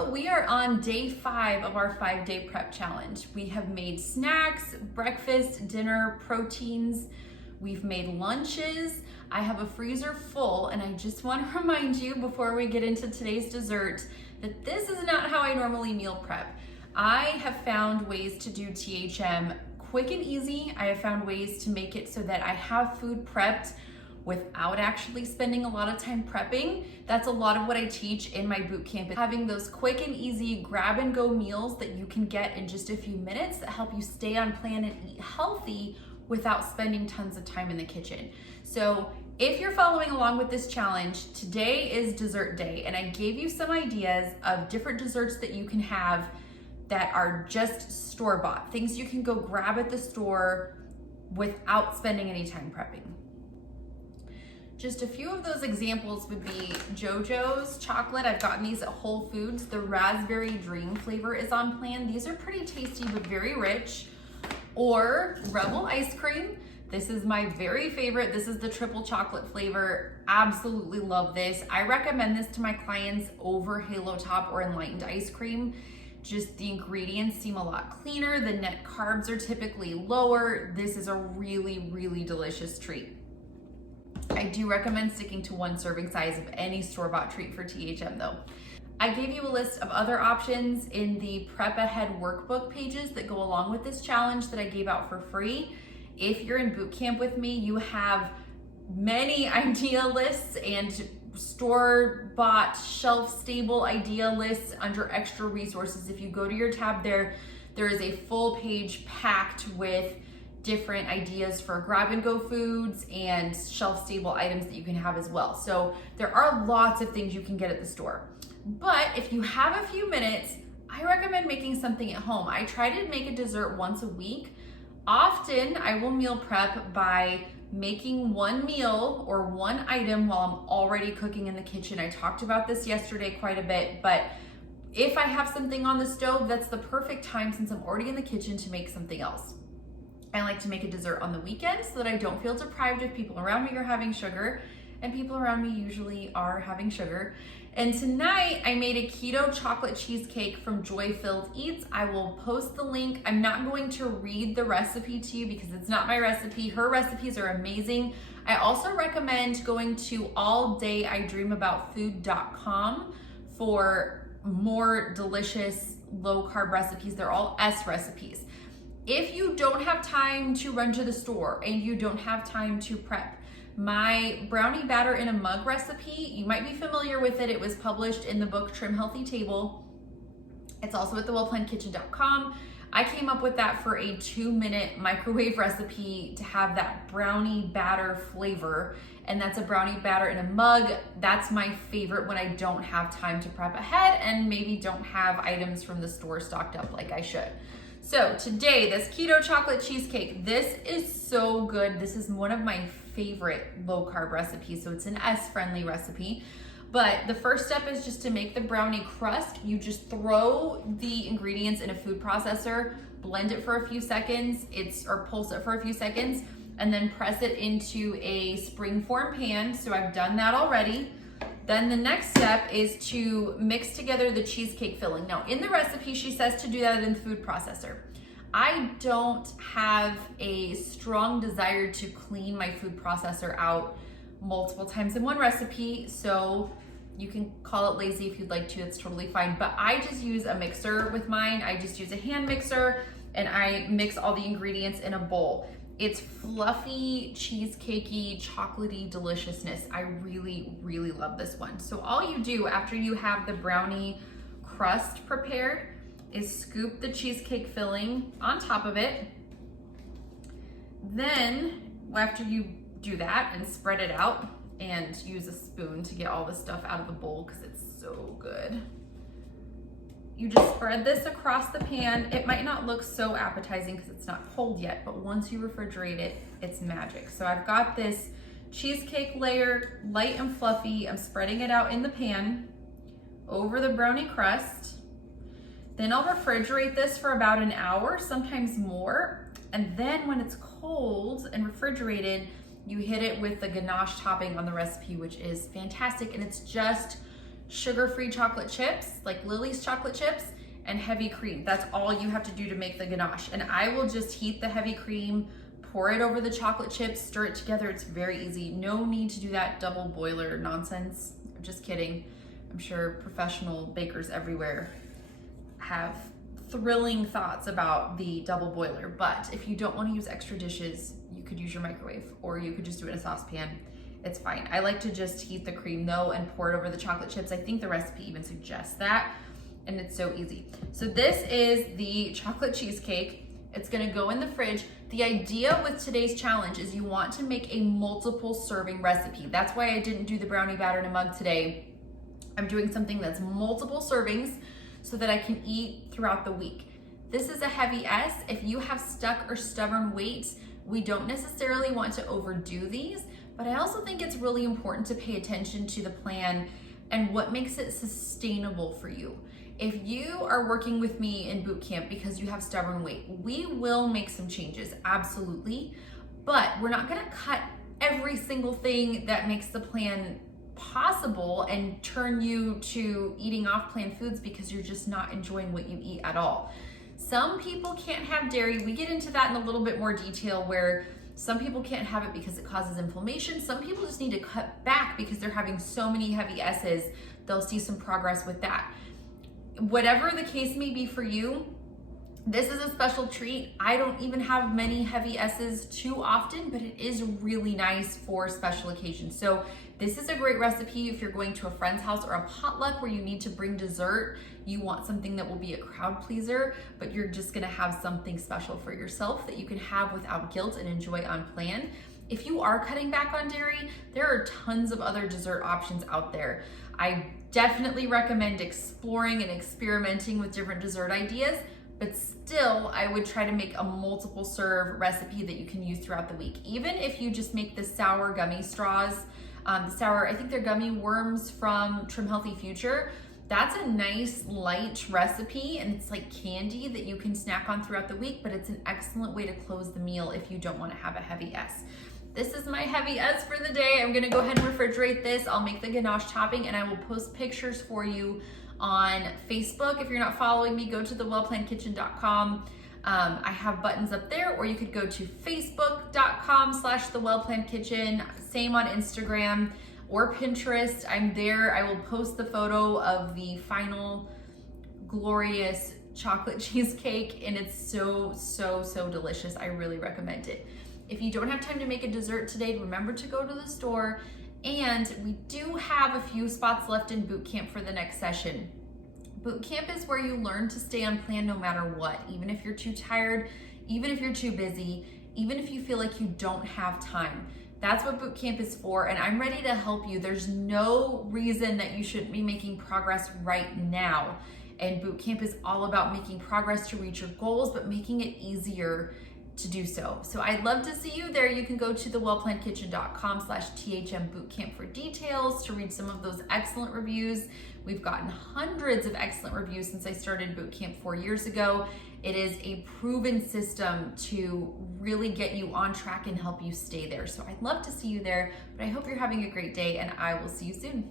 So we are on day 5 of our 5-day prep challenge. We have made snacks, breakfast, dinner, proteins. We've made lunches. I have a freezer full, and I just want to remind you before we get into today's dessert that this is not how I normally meal prep. I have found ways to do THM quick and easy. I have found ways to make it so that I have food prepped without actually spending a lot of time prepping. That's a lot of what I teach in my boot camp, having those quick and easy grab and go meals that you can get in just a few minutes that help you stay on plan and eat healthy without spending tons of time in the kitchen. So if you're following along with this challenge, today is dessert day, and I gave you some ideas of different desserts that you can have that are just store-bought, things you can go grab at the store without spending any time prepping. Just a few of those examples would be Jojos Chocolate. I've gotten these at Whole Foods. The raspberry dream flavor is on plan. These are pretty tasty but very rich. Or Rebel ice cream. This is my very favorite. This is the triple chocolate flavor. Absolutely love this. I recommend this to my clients over Halo Top or Enlightened ice cream. Just the ingredients seem a lot cleaner. The net carbs are typically lower. This is a really, really delicious treat. I do recommend sticking to 1 serving size of any store-bought treat for THM though. I gave you a list of other options in the Prep Ahead workbook pages that go along with this challenge that I gave out for free. If you're in boot camp with me, you have many idea lists and store-bought, shelf-stable idea lists under extra resources. If you go to your tab there is a full page packed with different ideas for grab and go foods and shelf stable items that you can have as well. So there are lots of things you can get at the store. But if you have a few minutes, I recommend making something at home. I try to make a dessert once a week. Often I will meal prep by making one meal or one item while I'm already cooking in the kitchen. I talked about this yesterday quite a bit, but if I have something on the stove, that's the perfect time since I'm already in the kitchen to make something else. I like to make a dessert on the weekend so that I don't feel deprived if people around me are having sugar, and people around me usually are having sugar. And tonight I made a keto chocolate cheesecake from Joy Filled Eats. I will post the link. I'm not going to read the recipe to you because it's not my recipe. Her recipes are amazing. I also recommend going to alldayidreamaboutfood.com for more delicious low carb recipes. They're all S recipes. If you don't have time to run to the store and you don't have time to prep, my brownie batter in a mug recipe, you might be familiar with it. It was published in the book Trim Healthy Table. It's also at thewellplannedkitchen.com. I came up with that for a 2-minute microwave recipe to have that brownie batter flavor. And that's a brownie batter in a mug. That's my favorite when I don't have time to prep ahead and maybe don't have items from the store stocked up like I should. So today, this keto chocolate cheesecake, this is so good. This is one of my favorite low carb recipes. So it's an S-friendly recipe. But the first step is just to make the brownie crust. You just throw the ingredients in a food processor, blend it for a few seconds, or pulse it for a few seconds, and then press it into a springform pan. So I've done that already. Then the next step is to mix together the cheesecake filling. Now in the recipe, she says to do that in the food processor. I don't have a strong desire to clean my food processor out multiple times in one recipe, so you can call it lazy if you'd like to, it's totally fine. But I just use a mixer with mine. I just use a hand mixer and I mix all the ingredients in a bowl. It's fluffy, cheesecakey, chocolatey deliciousness. I really, really love this one. So all you do after you have the brownie crust prepared is scoop the cheesecake filling on top of it. Then after you do that and spread it out and use a spoon to get all the stuff out of the bowl because it's so good, you just spread this across the pan. It might not look so appetizing because it's not cold yet, but once you refrigerate it, it's magic. So I've got this cheesecake layer, light and fluffy. I'm spreading it out in the pan over the brownie crust. Then I'll refrigerate this for about an hour, sometimes more. And then when it's cold and refrigerated, you hit it with the ganache topping on the recipe, which is fantastic. And it's just sugar-free chocolate chips, like Lily's chocolate chips, and heavy cream. That's all you have to do to make the ganache. And I will just heat the heavy cream, pour it over the chocolate chips, stir it together. It's very easy. No need to do that double boiler nonsense. I'm just kidding. I'm sure professional bakers everywhere have thrilling thoughts about the double boiler, but if you don't want to use extra dishes, you could use your microwave, or you could just do it in a saucepan. It's fine. I like to just heat the cream though and pour it over the chocolate chips. I think the recipe even suggests that, and it's so easy. So this is the chocolate cheesecake. It's gonna go in the fridge. The idea with today's challenge is you want to make a multiple serving recipe. That's why I didn't do the brownie batter in a mug today. I'm doing something that's multiple servings so that I can eat throughout the week. This is a heavy S. If you have stuck or stubborn weight, we don't necessarily want to overdo these, but I also think it's really important to pay attention to the plan and what makes it sustainable for you. If you are working with me in boot camp because you have stubborn weight, we will make some changes, absolutely, but we're not gonna cut every single thing that makes the plan possible and turn you to eating off plan foods because you're just not enjoying what you eat at all. Some people can't have dairy. We get into that in a little bit more detail, where some people can't have it because it causes inflammation. Some people just need to cut back because they're having so many heavy S's. They'll see some progress with that. Whatever the case may be for you, this is a special treat. I don't even have many heavy S's too often, but it is really nice for special occasions. So this is a great recipe if you're going to a friend's house or a potluck where you need to bring dessert. You want something that will be a crowd pleaser, but you're just gonna have something special for yourself that you can have without guilt and enjoy on plan. If you are cutting back on dairy, there are tons of other dessert options out there. I definitely recommend exploring and experimenting with different dessert ideas, but still, I would try to make a multiple serve recipe that you can use throughout the week. Even if you just make the sour gummy straws, I think they're gummy worms from Trim Healthy Future. That's a nice light recipe, and it's like candy that you can snack on throughout the week, but it's an excellent way to close the meal if you don't want to have a heavy S. This is my heavy S for the day. I'm gonna go ahead and refrigerate this. I'll make the ganache topping, and I will post pictures for you on Facebook. If you're not following me, go to thewellplannedkitchen.com. I have buttons up there, or you could go to facebook.com/thewellplannedkitchen. Same on Instagram or Pinterest. I'm there. I will post the photo of the final glorious chocolate cheesecake, and it's so, so, so delicious. I really recommend it. If you don't have time to make a dessert today, remember to go to the store. And we do have a few spots left in boot camp for the next session. Boot camp is where you learn to stay on plan no matter what, even if you're too tired, even if you're too busy, even if you feel like you don't have time. That's what boot camp is for, and I'm ready to help you. There's no reason that you shouldn't be making progress right now. And boot camp is all about making progress to reach your goals, but making it easier to do so. So I'd love to see you there. You can go to thewellplannedkitchen.com/THM Bootcamp for details, to read some of those excellent reviews. We've gotten hundreds of excellent reviews since I started Bootcamp 4 years ago. It is a proven system to really get you on track and help you stay there. So I'd love to see you there, but I hope you're having a great day, and I will see you soon.